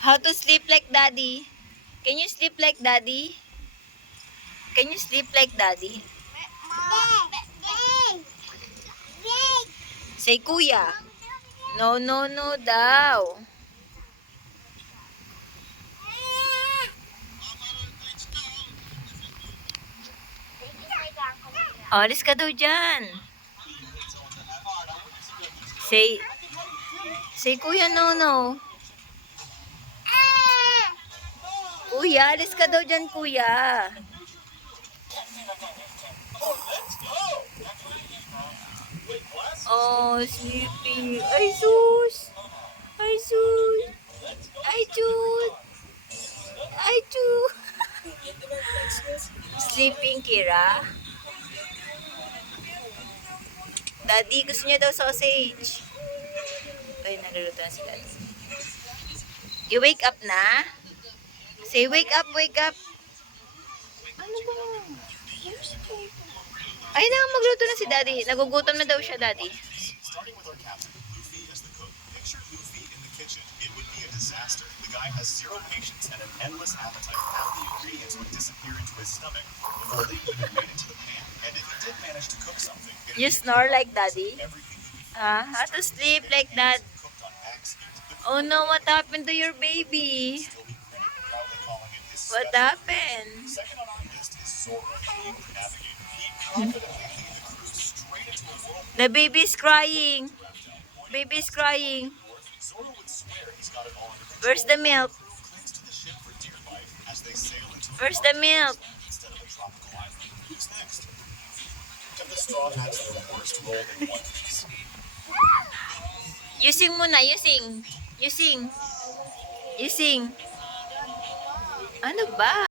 How to sleep like daddy? Can you sleep like daddy? Can you sleep like daddy? Say kuya. No, no, no daw. Alis ka daw dyan. Say kuya, no, no. Kuya, alis ka daw dyan, kuya. Oh, sleepy. Ay, sus. Ay, sus. Ay, sus. Ay, sus. Sleeping, Kira. Daddy, gusto niya daw sausage. Ay, naluluto na si Daddy. You wake up na? Say, wake up, wake up. Ano ba? Ay, na, magluto na si Daddy. Nagugutom na daw siya, Daddy. Starting with our captain, Luffy as the cook. Picture Luffy in the kitchen. It would be a disaster. The guy has zero patience and an endless appetite. Half the ingredients would disappear into his stomach before they even made it to the pan. And if he did manage to cook something, You snore like Daddy? everything would be How to sleep like that? cooked on max heat. Oh no, what happened to your baby? Still be credited, proudly calling it his What special. happened? Second on our list is Zoro, the navigator. He confidently lead the crew straight into a whirlpool. The baby's crying. Baby's crying. Zoro would swear he's got it all under control. Where's the milk? Clings to the ship for dear life as they sail into Where's the milk? instead of a tropical island. Who's next? Give the Straw Hats their worst role in One Piece. You sing muna, you sing. You sing. You sing. Ano ba?